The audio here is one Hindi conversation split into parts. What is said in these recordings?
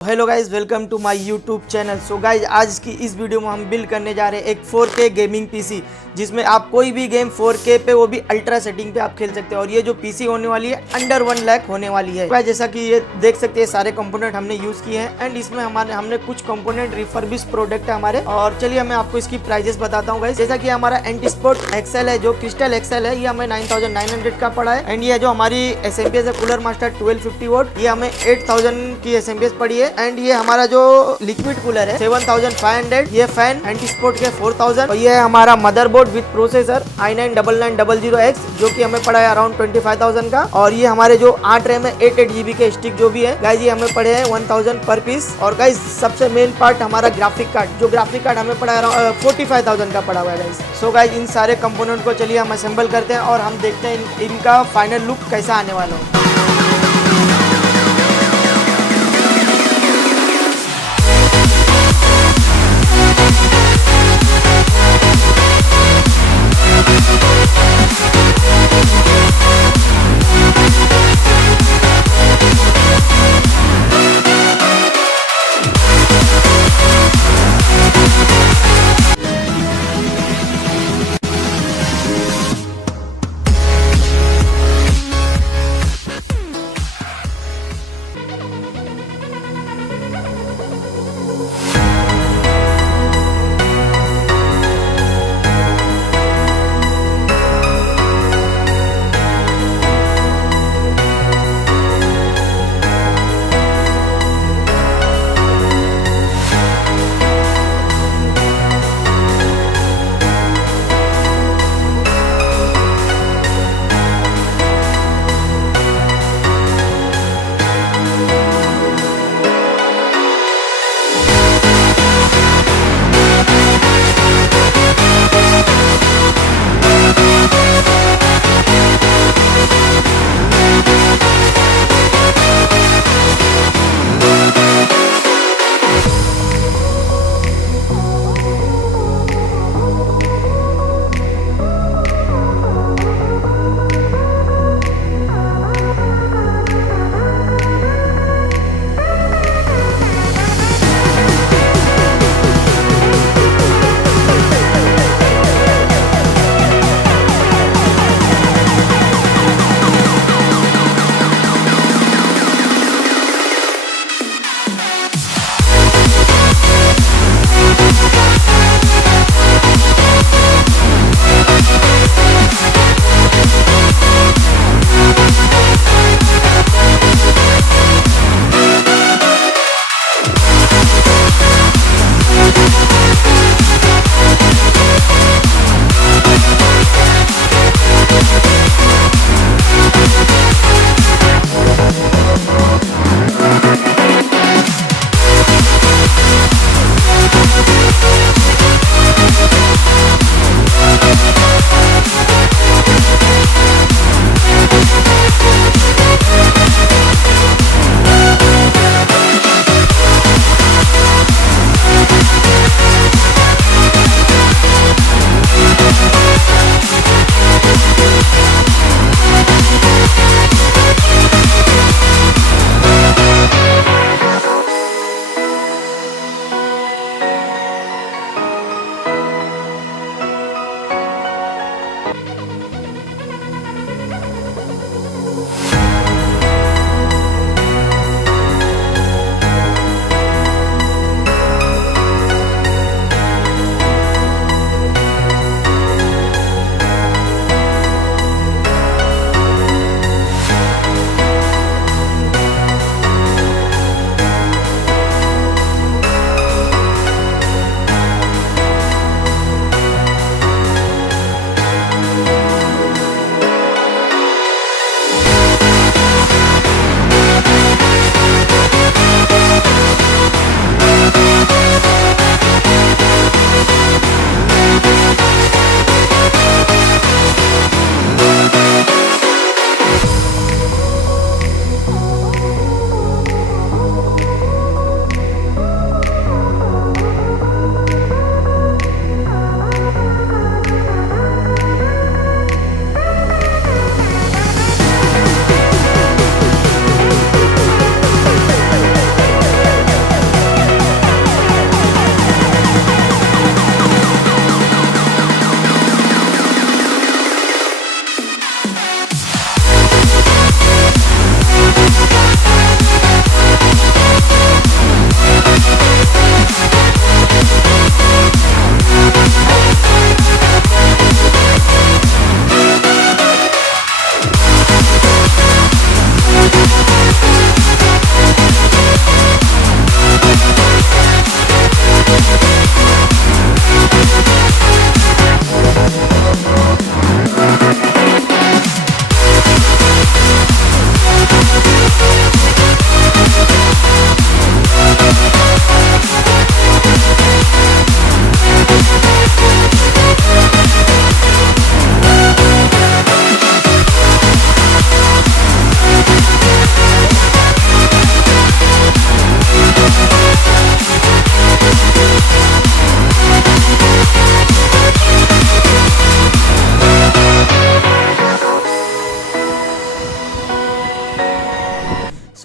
Hello guys, welcome to my YouTube channel. So guys, आज की इस वीडियो में हम बिल्ड करने जा रहे हैं एक 4K गेमिंग पीसी, जिसमें आप कोई भी गेम 4K पे, वो भी अल्ट्रा सेटिंग पे आप खेल सकते हैं। और ये जो पीसी होने वाली है अंडर 1 लाख होने वाली है। गाइज, जैसा कि ये देख सकते हैं, सारे कंपोनेंट हमने यूज किए हैं एंड इसमें हमने कुछ कंपोनेंट रिफर्बिश प्रोडक्ट है हमारे। और चलिए मैं आपको इसकी प्राइजेस बताता हूँ गाइज। जैसा कि हमारा एंटीस्पोर्ट एक्सेल है, जो क्रिस्टल एक्सेल है, ये हमें 9900 का पड़ा है। एंड ये जो हमारी एसएमपीएस है कूलर मास्टर 1250 वोट, ये हमें 8000 की एसएमपीएस पड़ी है। एंड ये हमारा जो लिक्विड कूलर है 7500, ये फैन एंटीस्पोर्ट के 4000। और ये है हमारा मदरबोर्ड विद प्रोसेसर i9-9900X, जो कि हमें पड़ा है अराउंड 25000 का। और ये हमारे जो 8 रैम है 8 GB के स्टिक जो भी है गाइज, ये हमें पड़े हैं 1000 पर पीस। और गाइज सबसे मेन पार्ट हमारा ग्राफिक कार्ड, जो ग्राफिक कार्ड हमें पड़ा है अराउंड 45000 का पड़ा हुआ है गाइज। सो गाइज, इन सारे कंपोनेंट को चलिए हम असेंबल करते हैं और हम देखते हैं इनका फाइनल लुक कैसा आने वाला है।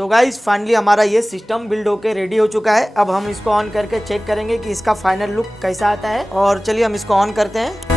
सो गाइज फाइनली हमारा ये सिस्टम बिल्ड होके रेडी हो चुका है। अब हम इसको ऑन करके चेक करेंगे कि इसका फाइनल लुक कैसा आता है। और चलिए हम इसको ऑन करते हैं।